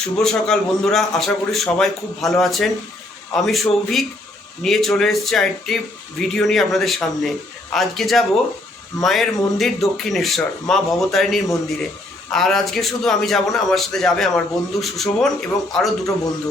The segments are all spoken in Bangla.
শুভ সকাল বন্ধুরা, আশা করি সবাই খুব ভালো আছেন। আমি সৌভিক নিয়ে চলে এসেছি আরেকটি ভিডিও নিয়ে আপনাদের সামনে। আজকে যাব মায়ের মন্দির দক্ষিণেশ্বর, মা ভবতারিণীর মন্দিরে। আর আজকে শুধু আমি যাব না, আমার সাথে যাবে আমার বন্ধু সুশোভন এবং আরও দুটো বন্ধু।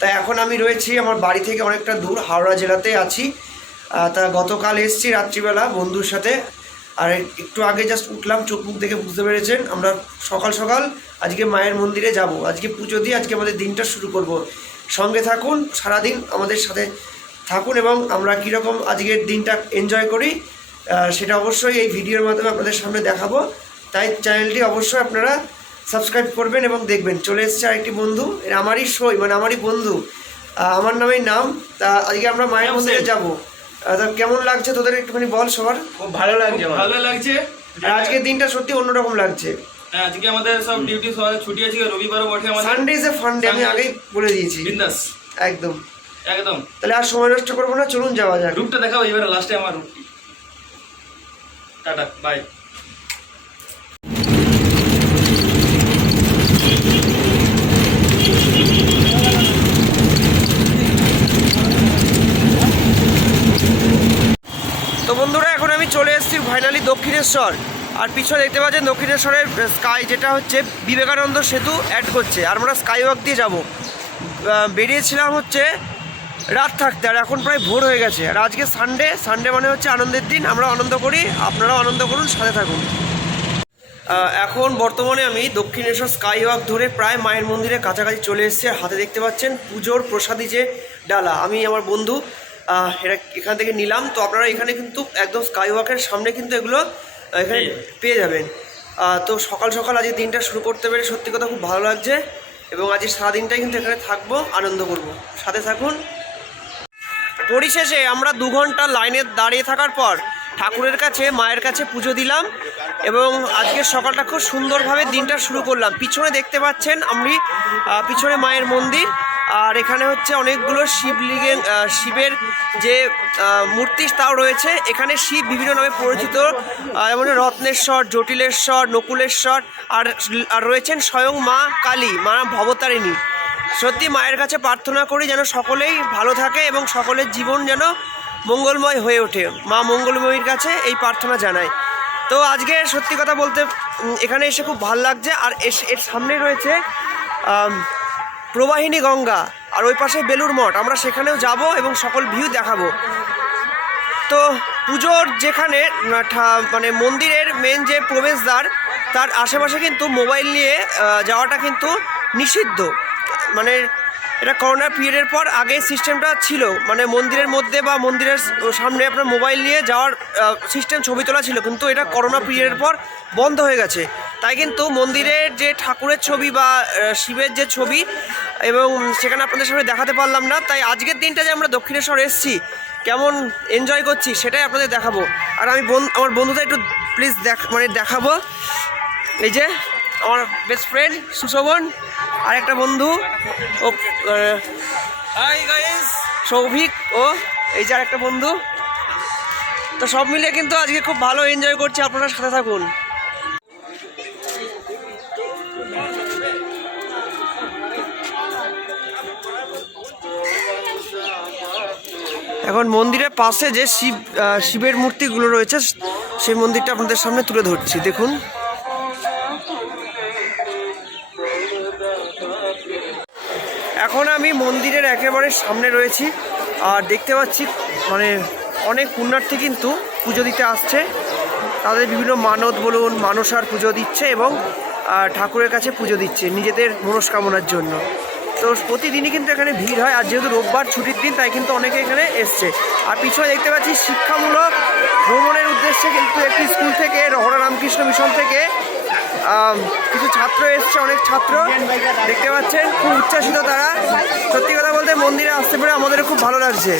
তাই এখন আমি রয়েছি আমার বাড়ি থেকে অনেকটা দূর, হাওড়া জেলাতে আছি। তা গতকাল এসেছি রাত্রিবেলা বন্ধুর সাথে, আর একটু আগে জাস্ট উঠলাম, চোখ মুখ দেখে বুঝতে পেরেছেন আমরা সকাল সকাল আজকে মায়ের মন্দিরে যাব। আজকে পুজো দিয়ে আজকে আমাদের দিনটা শুরু করব। সঙ্গে থাকুন, সারাদিন আমাদের সাথে থাকুন এবং আমরা কীরকম আজকের দিনটা এনজয় করি সেটা অবশ্যই এই ভিডিওর মাধ্যমে আপনাদের সামনে দেখাবো। তাই চ্যানেলটি অবশ্যই আপনারা সাবস্ক্রাইব করবেন এবং দেখবেন। চলে এসেছে আরেকটি বন্ধু, এরা আমারই সই, মানে আমারই বন্ধু, আমার নামেই নাম। তা আজকে আমরা মায়ের মন্দিরে যাব। তা কেমন লাগছে তোদের একটুখানি বল। সবার খুব ভালো লাগছে, ভালো লাগছে। আজকের দিনটা সত্যি অন্যরকম লাগছে। আজকে আমাদের সব ডিউটি ছুটি আছে, রবিবারও বটে আমাদের। Sunday is a fun day, আমি আগেই বলে দিয়েছি। বিন্দাস একদম একদম। তাহলে আর সময় নষ্ট করবো না, চলুন যাওয়া যাক। রূপটা দেখাও এবারে লাস্টে আমার রূপ। Tata bye. তো বন্ধুরা, এখন আমি চলে এসেছি ফাইনালি দক্ষিণেশ্বর। আর পিছনে দেখতে পাচ্ছেন দক্ষিণেশ্বরের স্কাই, যেটা হচ্ছে বিবেকানন্দ সেতু অ্যাড করছে। আর আমরা স্কাই ওয়াক দিয়ে যাব। বেরিয়েছিলাম হচ্ছে রাত থাকতে, আর এখন প্রায় ভোর হয়ে গেছে। আর আজকে সানডে মানে হচ্ছে আনন্দের দিন, আমরা আনন্দ করি, আপনারাও আনন্দ করুন, সাথে থাকুন। এখন বর্তমানে আমি দক্ষিণেশ্বর স্কাই ওয়াক ধরে প্রায় মায়ের মন্দিরের কাছাকাছি চলে এসেছি। আর হাতে দেখতে পাচ্ছেন পুজোর প্রসাদী যে ডালা, আমি আমার বন্ধু এরা এখান থেকে নিলাম। তো আপনারা এখানে কিন্তু একদম স্কাই ওয়াকের সামনে কিন্তু এগুলো এখানে পেয়ে যাবেন। তো সকাল সকাল আজকে দিনটা শুরু করতে পেরে সত্যি কথা খুব ভালো লাগছে এবং আজকে সারাদিনটাই কিন্তু এখানে থাকবো, আনন্দ করব, সাথে থাকুন। পরিশেষে আমরা 2 ঘন্টা লাইনে দাঁড়িয়ে থাকার পর ঠাকুরের কাছে, মায়ের কাছে পুজো দিলাম এবং আজকে সকালটা খুব সুন্দরভাবে দিনটা শুরু করলাম। পিছনে দেখতে পাচ্ছেন আমি পিছনে মায়ের মন্দির, আর এখানে হচ্ছে অনেকগুলো শিবের যে মূর্তি তাও রয়েছে। এখানে শিব বিভিন্ন নামে পরিচিত, যেমন রত্নেশ্বর, জটিলেশ্বর, নকুলেশ্বর, আর রয়েছেন স্বয়ং মা কালী, মা ভবতারিণী। সত্যি মায়ের কাছে প্রার্থনা করি যেন সকলেই ভালো থাকে এবং সকলের জীবন যেন মঙ্গলময় হয়ে ওঠে। মা মঙ্গলময়ীর কাছে এই প্রার্থনা জানাই। তো আজকে সত্যি কথা বলতে এখানে এসে খুব ভালো লাগছে। আর এর সামনে রয়েছে প্রবাহিনী গঙ্গা, আর ওই পাশে বেলুর মঠ, আমরা সেখানেও যাব এবং সকল ভিউ দেখাবো। তো পুজোর যেখানে মানে মন্দিরের মেন যে প্রবেশদ্বার, তার আশেপাশে কিন্তু মোবাইল নিয়ে যাওয়াটা কিন্তু নিষিদ্ধ। মানে এটা করোনা পিরিয়ডের পর আগে সিস্টেমটা ছিল, মানে মন্দিরের মধ্যে বা মন্দিরের সামনে আপনার মোবাইল নিয়ে যাওয়ার সিস্টেম, ছবি তোলা ছিল, কিন্তু এটা করোনা পিরিয়ডের পর বন্ধ হয়ে গেছে। তাই কিন্তু মন্দিরের যে ঠাকুরের ছবি বা শিবের যে ছবি এবং সেখানে আপনাদের সামনে দেখাতে পারলাম না। তাই আজকের দিনটা যে আমরা দক্ষিণেশ্বর এসেছি, কেমন এনজয় করছি সেটাই আপনাদের দেখাবো। আর আমি আমার বন্ধুদের একটু প্লিজ দেখাবো। এই যে আমার বেস্ট ফ্রেন্ড সুশোভন, আর একটা বন্ধু ও হাই গাইস সৌভিক, ও এই যে আরেকটা বন্ধু। তো সব মিলিয়ে কিন্তু আজকে খুব ভালো এনজয় করছি, আপনারা সাথে থাকুন। এখন মন্দিরের পাশে যে শিবের মূর্তিগুলো রয়েছে সেই মন্দিরটা আপনাদের সামনে তুলে ধরছি, দেখুন। এখন আমি মন্দিরের একেবারে সামনে রয়েছি, আর দেখতে পাচ্ছি মানে অনেক পুণ্যার্থী কিন্তু পুজো দিতে আসছে। তাদের বিভিন্ন মানত বলুন, মানসার পুজো দিচ্ছে এবং ঠাকুরের কাছে পুজো দিচ্ছে নিজেদের মনস্কামনার জন্য। তো প্রতিদিনই কিন্তু এখানে ভিড় হয়, আর যেহেতু রোববার ছুটির দিন তাই কিন্তু অনেকে এখানে এসছে। আর পিছনে দেখতে পাচ্ছি শিক্ষামূলক ভ্রমণের উদ্দেশ্যে কিন্তু একটি স্কুল থেকে, রহরা রামকৃষ্ণ মিশন থেকে কিছু ছাত্র এসছে, অনেক ছাত্র দেখতে পাচ্ছেন, খুব উচ্ছ্বাসিত তারা। সত্যি কথা বলতে মন্দিরে আসতে পেরে আমাদের খুব ভালো লাগছে।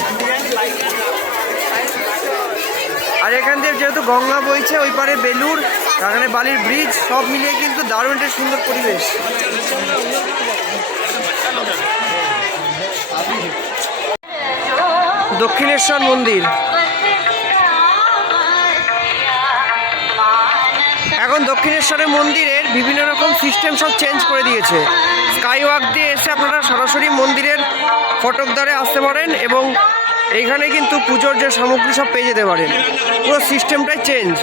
আর এখান থেকে যেহেতু গঙ্গা বইছে, ওই পারে বেলুর, এখানে বালির ব্রিজ, সব মিলিয়ে কিন্তু দারুণ একটা সুন্দর পরিবেশ। দক্ষিণেশ্বর মন্দির এখন দক্ষিণেশ্বরের মন্দিরের বিভিন্ন রকম সিস্টেম সব চেঞ্জ করে দিয়েছে। স্কাই স্কাই ওয়াক দিয়ে এসে আপনারা সরাসরি মন্দিরের ফটক দ্বারে আসতে পারেন এবং এইখানে কিন্তু পুজোর যে সামগ্রী সব পেয়ে যেতে পারেন। পুরো সিস্টেমটাই চেঞ্জ।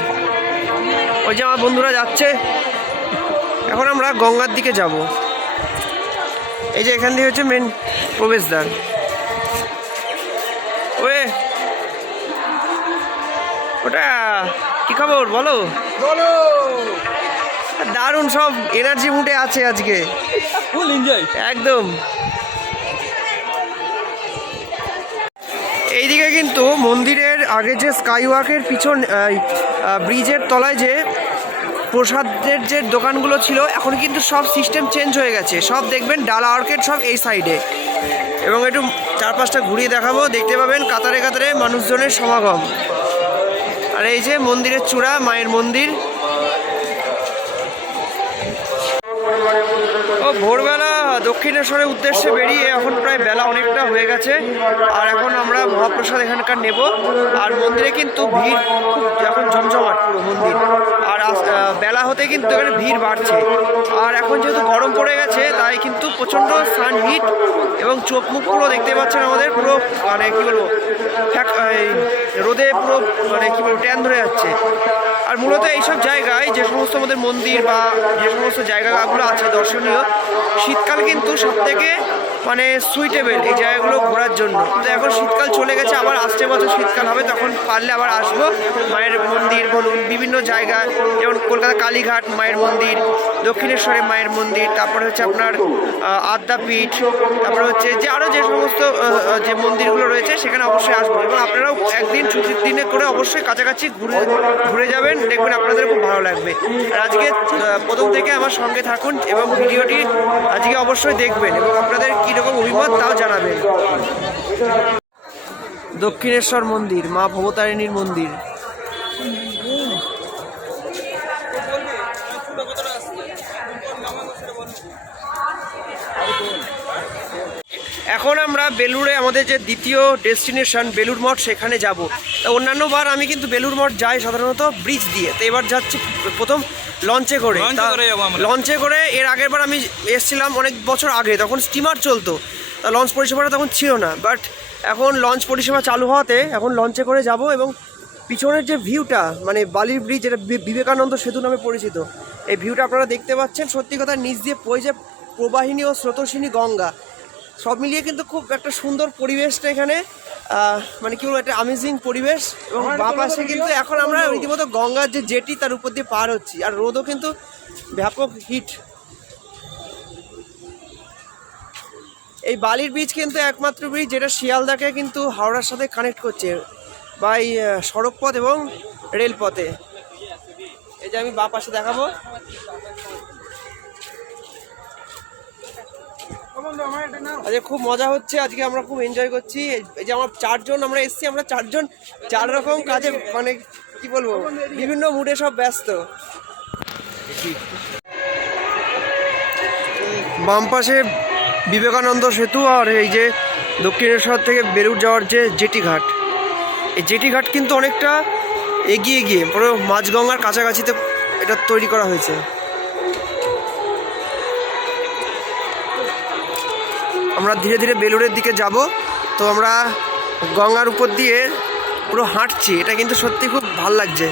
ওই যে আমার বন্ধুরা যাচ্ছে, এখন আমরা গঙ্গার দিকে যাব। এই যে এখান দিয়ে হচ্ছে মেন প্রবেশদ্বার। ওয়ে ওটা কি খবর বলো? দারুণ সব এনার্জি মুডে আছে আজকে, ফুল এনজয় একদম। এইদিকে কিন্তু মন্দিরের আগে যে স্কাই ওয়াকের পিছন ব্রিজের তলায় যে প্রসাদের যে দোকানগুলো ছিল, এখন কিন্তু সব সিস্টেম চেঞ্জ হয়ে গেছে। সব দেখবেন ডালা আর্কেড সব এই সাইডে। এবং একটু চারপাশটা ঘুরিয়ে দেখাবো, দেখতে পাবেন কাতারে কাতারে মানুষজনের সমাগম। আর এই যে মন্দিরের চূড়া, মায়ের মন্দির। ও ভোরবেলা দক্ষিণেশ্বরের উদ্দেশ্যে বেরিয়ে এখন প্রায় বেলা অনেকটা হয়ে গেছে। আর এখন আমরা মহাপ্রসাদ এখানকার নেব। আর মন্দিরে কিন্তু ভিড় খুব এখন জমজমাট পুরো মন্দির। আর বেলা হতে কিন্তু এখানে ভিড় বাড়ছে। আর এখন যেহেতু গরম পড়ে গেছে তাই কিন্তু প্রচণ্ড সান হিট এবং চোখ মুখ পুরো দেখতে পাচ্ছেন আমাদের পুরো মানে কী বলবো রোদে পুরো মানে কী বলবো ট্যান ধরে যাচ্ছে। আর মূলত এইসব জায়গায় যে সমস্ত আমাদের মন্দির বা যে সমস্ত জায়গাগুলো আছে দর্শনীয়, শীতকাল কিন্তু সবথেকে মানে সুইটেবল এই জায়গাগুলো ঘোরার জন্য। তো এখন শীতকাল চলে গেছে, আবার আসছে বছর শীতকাল হবে, তখন পারলে আবার আসবো। মায়ের মন্দির বলুন, বিভিন্ন জায়গা, যেমন কলকাতা কালীঘাট মায়ের মন্দির, দক্ষিণেশ্বরে মায়ের মন্দির, তারপরে হচ্ছে আপনার আদ্যাপীঠ, তারপরে হচ্ছে যে আরও যে সমস্ত যে মন্দিরগুলো রয়েছে সেখানে অবশ্যই আসবো। এবং আপনারাও একদিন ছুটির দিনে করে অবশ্যই কাছাকাছি ঘুরে যাবেন, দেখবেন আপনাদের খুব ভালো লাগবে। আর আজকে প্রথম থেকে আমার সঙ্গে থাকুন এবং ভিডিওটি আজকে অবশ্যই দেখবেন এবং আপনাদের কীরকম অভিমত তাও জানাবেন। দক্ষিণেশ্বর মন্দির, মা ভবতারিণীর মন্দির। এখন আমরা বেলুড়ে আমাদের যে দ্বিতীয় ডেস্টিনেশন বেলুড় মঠ, সেখানে যাব। অন্যান্য বার আমি কিন্তু বেলুড় মঠ যাই সাধারণত ব্রিজ দিয়ে, তো এবার যাচ্ছি প্রথম লঞ্চে করে। লঞ্চে করে এর আগের বার আমি এসেছিলাম অনেক বছর আগে, তখন স্টিমার চলতো, তা লঞ্চ পরিষেবাটা তখন ছিল না। বাট এখন লঞ্চ পরিষেবা চালু হওয়াতে এখন লঞ্চে করে যাব। এবং পিছনের যে ভিউটা মানে বালির ব্রিজ, যেটা বিবেকানন্দ সেতু নামে পরিচিত, এই ভিউটা আপনারা দেখতে পাচ্ছেন। সত্যি কথা, নিচ দিয়ে বইছে প্রবাহিনী ও স্রোতস্বিনী গঙ্গা। সব মিলিয়ে কিন্তু খুব একটা সুন্দর পরিবেশটা এখানে, মানে কি বলবো, একটা অ্যামেজিং পরিবেশ। এবং বাঁ পাশে কিন্তু এখন আমরা রীতিমতো গঙ্গার যে জেটি তার উপর দিয়ে পার হচ্ছি। আর রোদও কিন্তু ব্যাপক হিট। এই বালির ব্রিজ কিন্তু একমাত্র ব্রিজ যেটা শিয়ালদাকে কিন্তু হাওড়ার সাথে কানেক্ট করছে বাই সড়ক পথ এবং রেলপথে। এই যে আমি বাঁ পাশে দেখাবো, আজকে খুব মজা হচ্ছে, আজকে আমরা খুব এনজয় করছি। এই যে আমরা চারজন আমরা এসছি, আমরা চারজন চার রকম কাজে মানে কি বলবো বিভিন্ন মুডে সব ব্যস্ত। বাম পাশে বিবেকানন্দ সেতু, আর এই যে দক্ষিণেশ্বর থেকে বেলুড় যাওয়ার যে জেটি ঘাট, এই জেটি ঘাট কিন্তু অনেকটা এগিয়ে গিয়ে পুরো মাঝগঙ্গার কাছাকাছিতে এটা তৈরি করা হয়েছে। আমরা ধীরে ধীরে বেলুড়ের দিকে যাব। তো আমরা গঙ্গার উপর দিয়ে পুরো হাঁটছি, এটা কিন্তু সত্যি খুব ভাল লাগছে।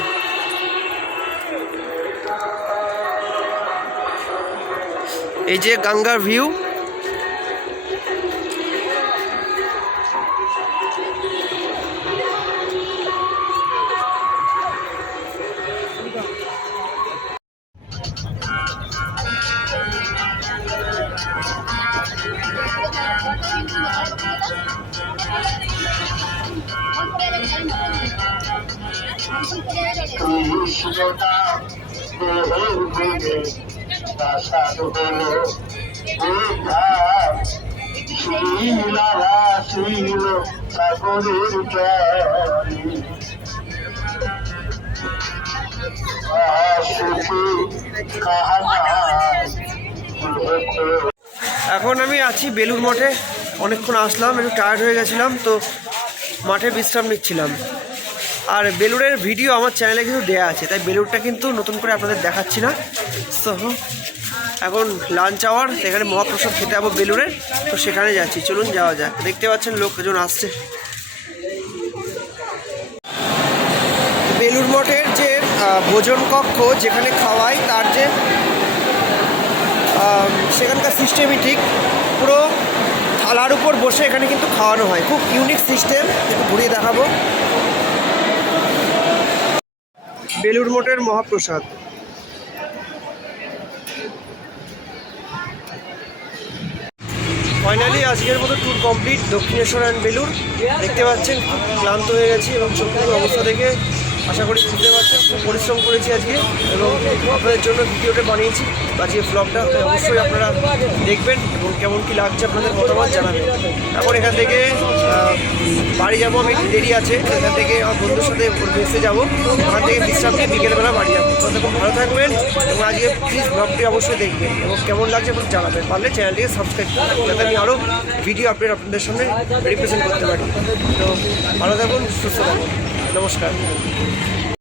এই যে গঙ্গার ভিউ। এখন আমি আছি বেলুড় মঠে, অনেকক্ষণ আসলাম, একটু টায়ার্ড হয়ে গেছিলাম, তো মাঠে বিশ্রাম নিচ্ছিলাম। আর বেলুড়ের ভিডিও আমার চ্যানেলে কিন্তু দেয়া আছে, তাই বেলুড়টা কিন্তু নতুন করে আপনাদের দেখাচ্ছি না। তো এখন লাঞ্চ আওয়ার, সেখানে মহাপ্রসাদ খেতে যাবো বেলুড়ে, তো সেখানে যাচ্ছি। চলুন যাওয়া যাক। দেখতে পাচ্ছেন লোকজন আসছে। বেলুড় মঠের যে ভোজন কক্ষ যেখানে খাওয়াই, তার যে সেখানকার সিস্টেমই ঠিক, পুরো থালার উপর বসে এখানে কিন্তু খাওয়ানো হয়। খুব ইউনিক সিস্টেম, একটু ঘুরিয়ে দেখাবো। বেলুড় মঠের মহাপ্রসাদ। ফাইনালি আজকের মতো tour complete, Dakshineswar and Belur. দেখতে পাচ্ছেন খুব ক্লান্ত হয়ে গেছি এবং চোখের অবস্থা দেখে আশা করি বুঝতে পারছেন খুব পরিশ্রম করেছি আজকে এবং আপনাদের জন্য ভিডিওটা বানিয়েছি, আজকে ব্লগটা। তাই অবশ্যই আপনারা দেখবেন এবং কেমন কী লাগছে আপনাদের মতামত জানাবেন। এখন এখান থেকে বাড়ি যাবো, আমি দেরি আছে, এখান থেকে আমার বন্ধুর সাথে বেসে যাবো, ওখান থেকে বিশ্রাম নিয়ে বিকেলবেলা বাড়ি যাবো। তো খুব ভালো থাকবেন এবং আজকে প্লিজ ব্লগটি অবশ্যই দেখবেন এবং কেমন লাগছে আপনার জানাবেন। পারলে চ্যানেলটিকে সাবস্ক্রাইব করবেন, যাতে আমি আরও ভিডিও আপডেট আপনাদের সামনে রিপ্রেজেন্ট করতে পারি। তো ভালো থাকুন, সুস্থ থাকুন, নমস্কার।